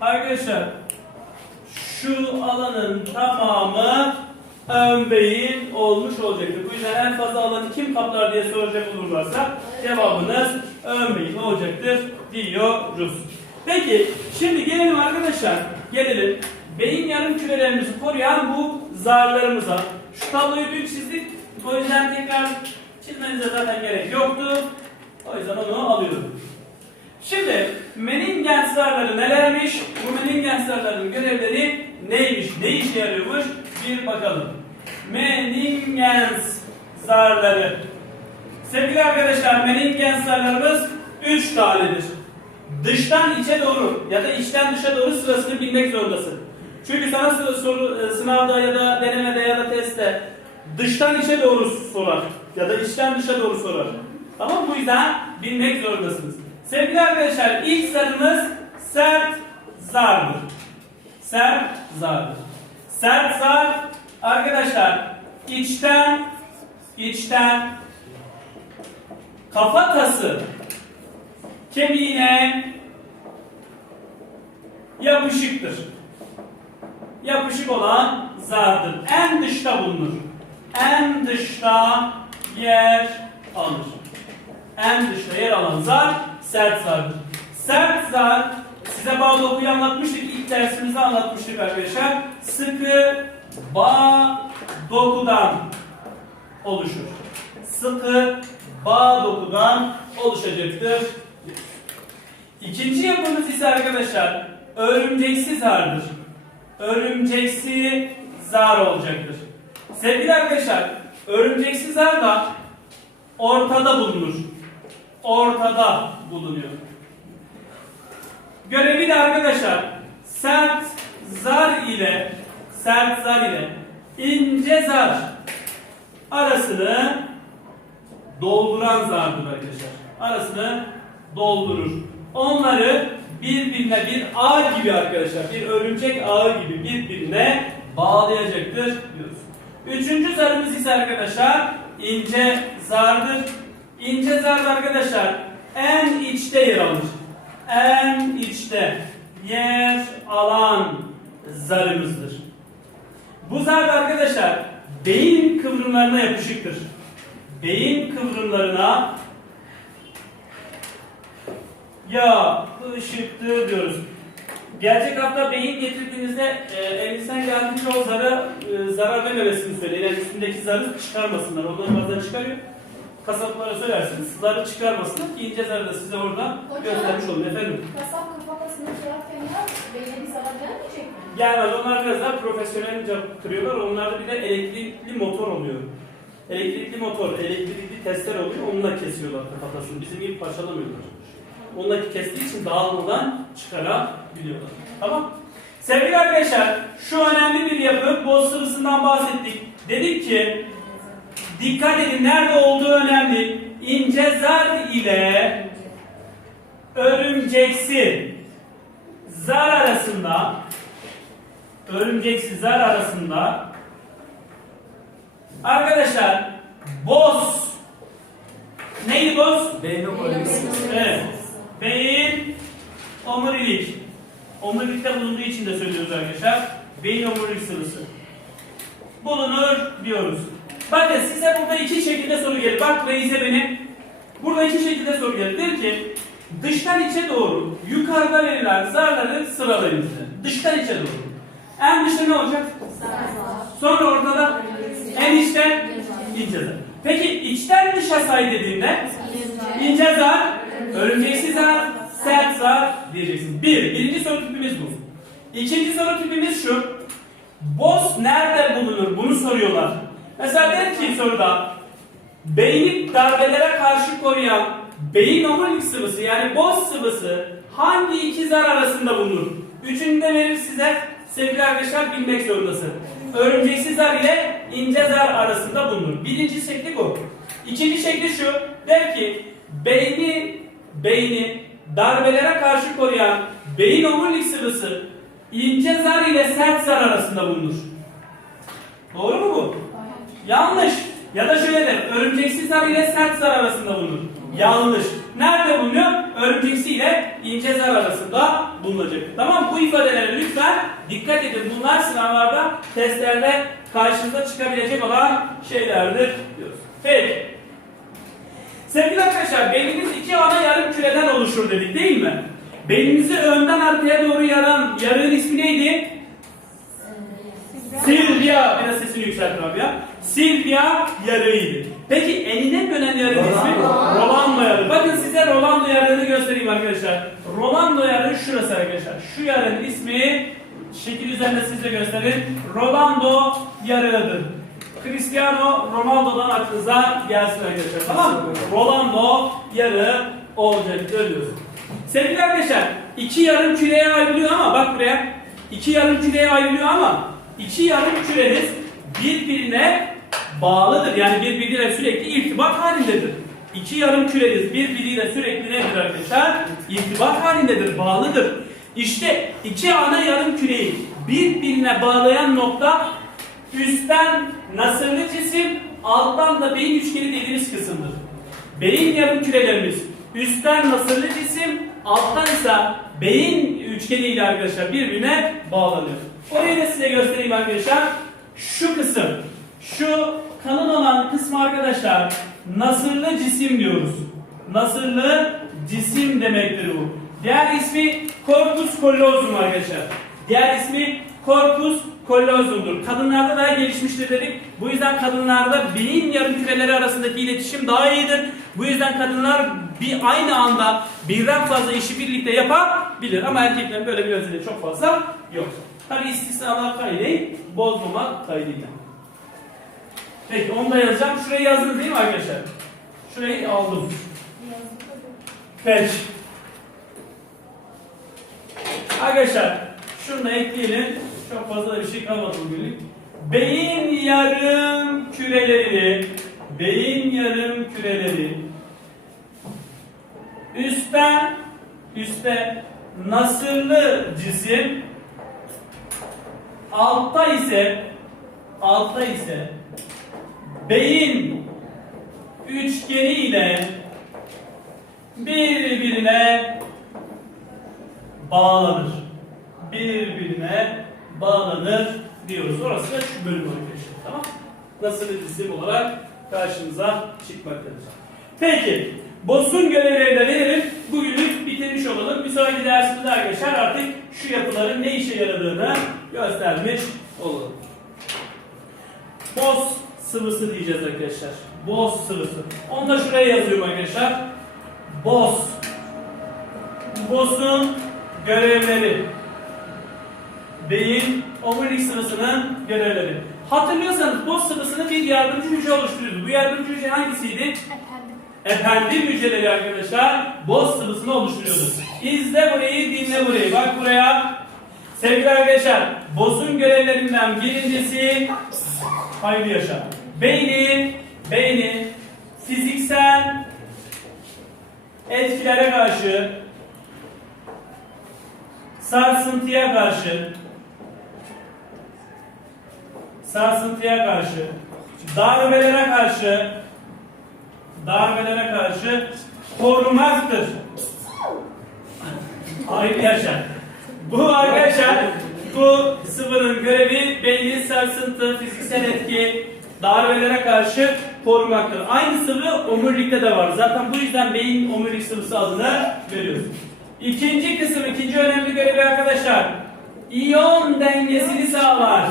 Arkadaşlar şu alanın tamamı ön beyin olmuş olacaktır. Bu yüzden en fazla alanı kim kaplar diye soracak olurlarsa cevabınız ön beyin olacaktır diyoruz. Peki şimdi gelelim arkadaşlar. Gelelim. Beyin yarım kürelerimizi koruyan bu zarlarımıza. Şu tabloyu dün çizdik. O yüzden tekrar çizmenize zaten gerek yoktu. O yüzden onu alıyorum. Şimdi meningen zarları nelermiş? Bu meningen zarlarının görevleri neymiş? Ne işe yarıyormuş? Bir bakalım. Meningens zarları. Sevgili arkadaşlar meningen zarlarımız 3 tanedir. Dıştan içe doğru ya da içten dışa doğru sırasını bilmek zorundasın. Çünkü sana soru, e, sınavda ya da denemede ya da testte dıştan içe doğru sorar ya da içten dışa doğru sorar. Tamam bu yüzden bilmek zorundasınız. Sevgili arkadaşlar ilk zarımız sert zardır. Sert zardır. Sert zar arkadaşlar içten içten kafatası kemiğine yapışıktır. Yapışık olan zardır. En dışta bulunur. En dışta yer alır. En dışta yer alan zar sert zardır. Sert zar size bağ dokuyu anlatmıştık. İlk dersimizde anlatmıştık arkadaşlar. Sıkı bağ dokudan oluşur. Sıkı bağ dokudan oluşacaktır. İkinci yapımız ise arkadaşlar örümceksi zardır. Örümceksi zar olacaktır. Sevgili arkadaşlar, örümceksi zar da ortada bulunur. Ortada bulunuyor. Görevi de arkadaşlar sert zar ile sert zar ile ince zar arasını dolduran zardır arkadaşlar. Arasını doldurur. Onları birbirine bir ağ gibi arkadaşlar, bir örümcek ağı gibi birbirine bağlayacaktır diyoruz. Üçüncü zarımız ise arkadaşlar ince zardır. İnce da arkadaşlar en içte yer alır. En içte yer alan zarımızdır. Bu da arkadaşlar beyin kıvrımlarına yapışıktır. Beyin kıvrımlarına yapışıktır diyoruz. Gelecek hafta beyin getirdiğinizde e, elinizden geldiğince o zara e, zarar vermemesini söyleyin. Yani üstündeki zarı çıkarmasınlar. Onları bazen çıkarıyor. Kasaplara söylersiniz. Zarı çıkarmasınlar ki ince zarı da size orada Hocam. göstermiş olun efendim. Kasap kafatasını kırarken ya beynine bir zarar gelmeyecek mi? Gelmez. Onlar biraz daha profesyonelce kırıyorlar. Onlarda bir de elektrikli motor oluyor. Elektrikli motor, elektrikli testere oluyor. Onunla kesiyorlar kafatasını. Bizim gibi parçalamıyorlar. Onunla kestiği için dağılmadan çıkarabiliyorlar. Tamam. Sevgili arkadaşlar, şu önemli bir yapı. Boz sıvısından bahsettik. Dedik ki, dikkat edin nerede olduğu önemli. İnce zar ile örümceksi zar arasında örümceksi zar arasında arkadaşlar boz neydi boz? Beyin omuriliği. Evet. Beyin omurilik. Omurilikte bulunduğu için de söylüyoruz arkadaşlar. Beyin omurilik sıvısı. Bulunur diyoruz. Bakın size burada iki şekilde soru gelir. Bak reise benim. Burada iki şekilde soru gelir. Der ki dıştan içe doğru yukarıda verilen zarları sıralayın size. Dıştan içe doğru. En dışta ne olacak? Sonra ortada en içte ince zar. Peki içten dışa say dediğimde ince zar, örümceksi zar, sert zar diyeceksin. Bir, birinci soru tipimiz bu. İkinci soru tipimiz şu. Boz nerede bulunur? Bunu soruyorlar. Mesela der ki soruda beyni darbelere karşı koruyan beyin omurilik sıvısı yani boz sıvısı hangi iki zar arasında bulunur? Üçünü de verir size sevgili arkadaşlar bilmek zorundasın. Örümceksi zar ile ince zar arasında bulunur. Birinci şekli bu. İkinci şekli şu. Der ki beyni beyni darbelere karşı koruyan beyin omurilik sıvısı ince zar ile sert zar arasında bulunur. Doğru mu bu? Yanlış. Ya da şöyle de örümceksiz zar ile sert zar arasında bulunur. Yanlış. Nerede bulunuyor? örümceksi ile ince zar arasında bulunacak. Tamam bu ifadelere lütfen dikkat edin. Bunlar sınavlarda, testlerde karşınıza çıkabilecek olan şeylerdir diyoruz. Peki. Sevgili arkadaşlar beynimiz iki ana yarım küreden oluşur dedik değil mi? Beynimizi önden arkaya doğru yaran yarığın ismi neydi? Silvia. Biraz sesini yükseltin abi ya. Silvia yarığıydı. Peki enine dönen yarığın ismi? Rolando yarığı. Bakın size Rolando yarığını göstereyim arkadaşlar. Rolando yarığı şurası arkadaşlar. Şu yarığın ismi şekil üzerinde size gösterin. Rolando yarığıdır. Cristiano Ronaldo'dan aklınıza gelsin arkadaşlar. Tamam mı? Rolando yarığı olacaktır diyoruz. Sevgili arkadaşlar, iki yarım küreye ayrılıyor ama bak buraya. iki yarım küreye ayrılıyor ama iki yarım küreniz birbirine bağlıdır. Yani birbiriyle sürekli irtibat halindedir. İki yarım küreniz birbiriyle sürekli nedir arkadaşlar? İrtibat halindedir, bağlıdır. İşte iki ana yarım küreyi birbirine bağlayan nokta üstten nasırlı cisim, alttan da beyin üçgeni dediğimiz kısımdır. Beyin yarım kürelerimiz üstten nasırlı cisim, alttan ise beyin üçgeni ile arkadaşlar birbirine bağlanıyor. Orayı da size göstereyim arkadaşlar. Şu kısım, şu kalın olan kısmı arkadaşlar nasırlı cisim diyoruz. Nasırlı cisim demektir bu. Diğer ismi corpus callosum arkadaşlar. Diğer ismi corpus callosum'dur. Kadınlarda daha gelişmiştir dedik. Bu yüzden kadınlarda beyin yarım küreleri arasındaki iletişim daha iyidir. Bu yüzden kadınlar bir aynı anda birden fazla işi birlikte yapabilir. Ama erkeklerin böyle bir özelliği çok fazla yok. Tabi istisnalar kaydı, bozmamak kaydıyla. Peki onu da yazacağım. Şurayı yazdınız değil mi arkadaşlar? Şurayı aldım. Peki. Arkadaşlar şunu da ekleyelim. Çok fazla da bir şey kalmadı bugünlük. Beyin yarım küreleri beyin yarım küreleri üstten üstte nasırlı cisim altta ise altta ise beyin üçgeni ile birbirine bağlanır. Birbirine bağlanır diyoruz. Orası da şu bölüm arkadaşlar. Tamam Nasıl isim olarak karşınıza çıkmaktadır. Peki. Boss'un görevlerini de verelim. Bugünlük bitirmiş olalım. Bir sonraki dersimizde arkadaşlar artık şu yapıların ne işe yaradığını göstermiş olalım. Boss sıvısı diyeceğiz arkadaşlar. Boss sıvısı. Onu da şuraya yazıyorum arkadaşlar. Boss. Boss'un görevleri. Beyin omurilik sıvısının görevleri. Hatırlıyorsanız boss sıvısını bir yardımcı hücre oluşturuyordu. Bu yardımcı hücre hangisiydi? Efendim hücreleri arkadaşlar boz sıvısını oluşturuyordu. İzle burayı, dinle burayı. Bak buraya. Sevgili arkadaşlar, bozun görevlerinden birincisi hayırlı yaşa. Beyni, beyni fiziksel etkilere karşı sarsıntıya karşı sarsıntıya karşı darbelere karşı darbelere karşı korumaktır. Hayır yaşa. Bu arkadaşlar bu sıvının görevi belli sarsıntı, fiziksel etki, darbelere karşı korumaktır. Aynı sıvı omurilikte de var. Zaten bu yüzden beyin omurilik sıvısı adını veriyoruz. İkinci kısım, ikinci önemli görevi arkadaşlar. İyon dengesini sağlar.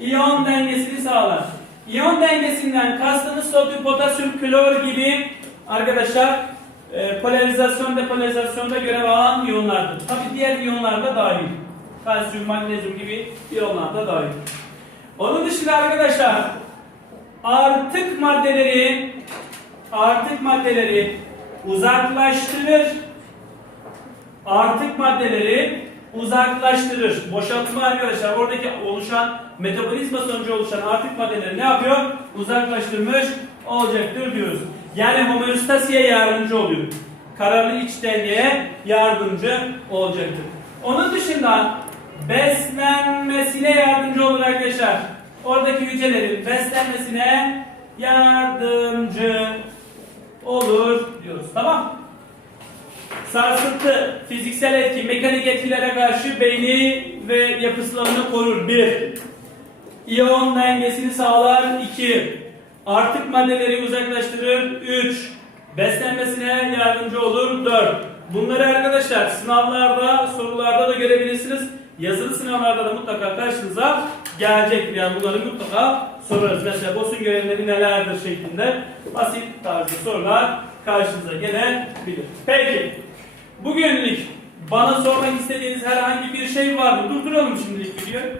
İyon dengesini sağlar. İyon dengesinden kastımız sodyum, potasyum, klor gibi arkadaşlar e, polarizasyon, depolarizasyonda görev alan iyonlardır. Tabi diğer iyonlar da dahil. Kalsiyum, magnezyum gibi iyonlar da dahil. Onun dışında arkadaşlar artık maddeleri artık maddeleri uzaklaştırır. Artık maddeleri uzaklaştırır. Boşaltma arkadaşlar oradaki oluşan metabolizma sonucu oluşan artık maddeleri ne yapıyor? Uzaklaştırmış olacaktır diyoruz. Yani homeostasiye yardımcı oluyor. Kararlı iç dengeye yardımcı olacaktır. Onun dışında beslenmesine yardımcı olur arkadaşlar. Oradaki hücrelerin beslenmesine yardımcı olur diyoruz. Tamam? Sarsıntı, fiziksel etki, mekanik etkilere karşı beyni ve yapıslarını korur. 1. İyon dengesini sağlar. 2. Artık maddeleri uzaklaştırır. 3. Beslenmesine yardımcı olur. 4. Bunları arkadaşlar sınavlarda, sorularda da görebilirsiniz. Yazılı sınavlarda da mutlaka karşınıza gelecektir. Yani bunları mutlaka sorarız. Mesela BOS'un görevleri nelerdir şeklinde basit tarzda sorular karşınıza gelebilir. Peki. Bugünlük bana sormak istediğiniz herhangi bir şey var mı? Durduralım şimdilik videoyu.